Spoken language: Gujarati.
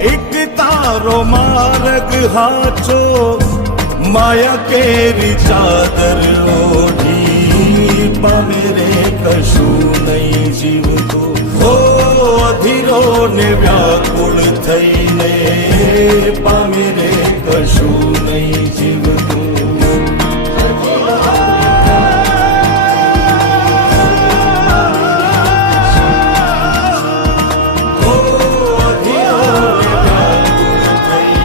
એક તારો માર્ગ હાચો માયા કેરી ચાદર ઓઢી પામે રે કશું નહીં જીવતો હો અધીરો ને વ્યાકુળ થઈને પામે રે કશું નહીં જીવતો